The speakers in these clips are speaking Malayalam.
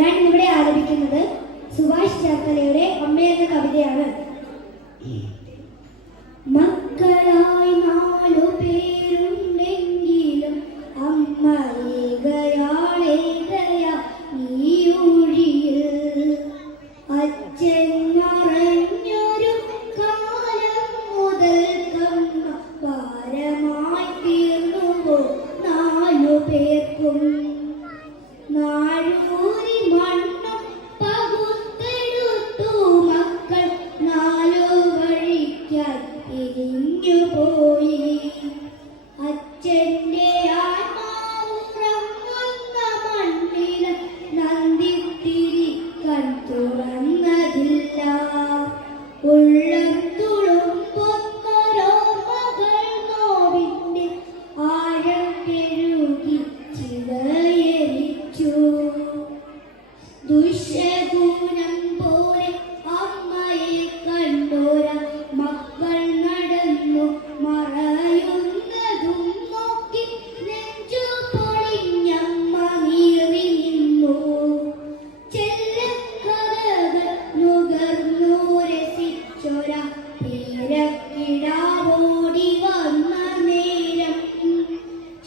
ഞാൻ ഇവിടെ ആലപിക്കുന്നത് സുഭാഷ് ചാക്കലയുടെ അമ്മ എന്ന കവിതയാണ്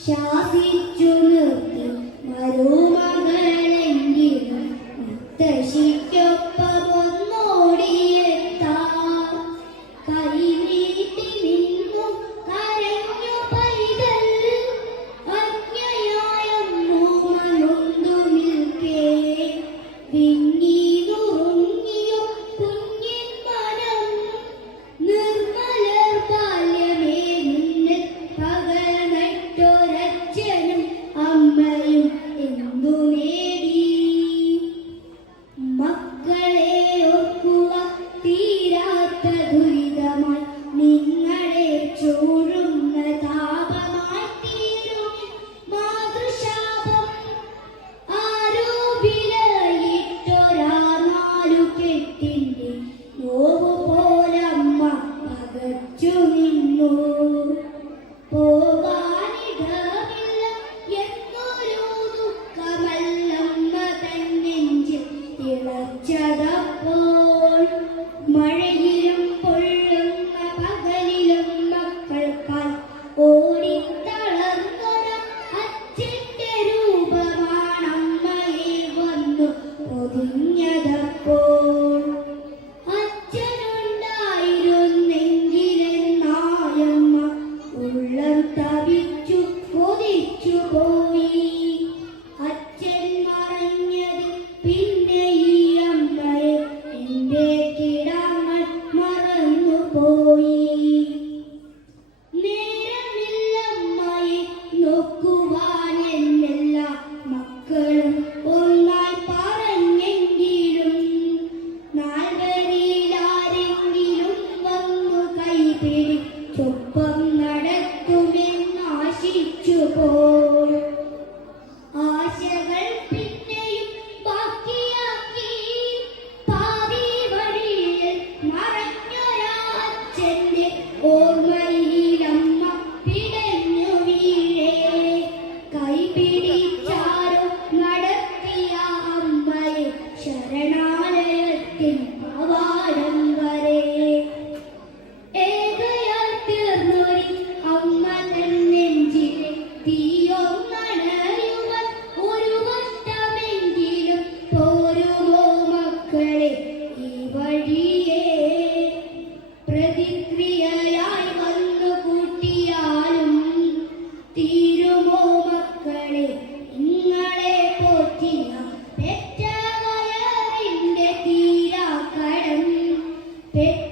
ശാസിച്ചു നിർത്തി മരുമകളെങ്കിലും മുത്തശ്ശിക്കോ? you know പേടിച്ചൊപ്പ Pit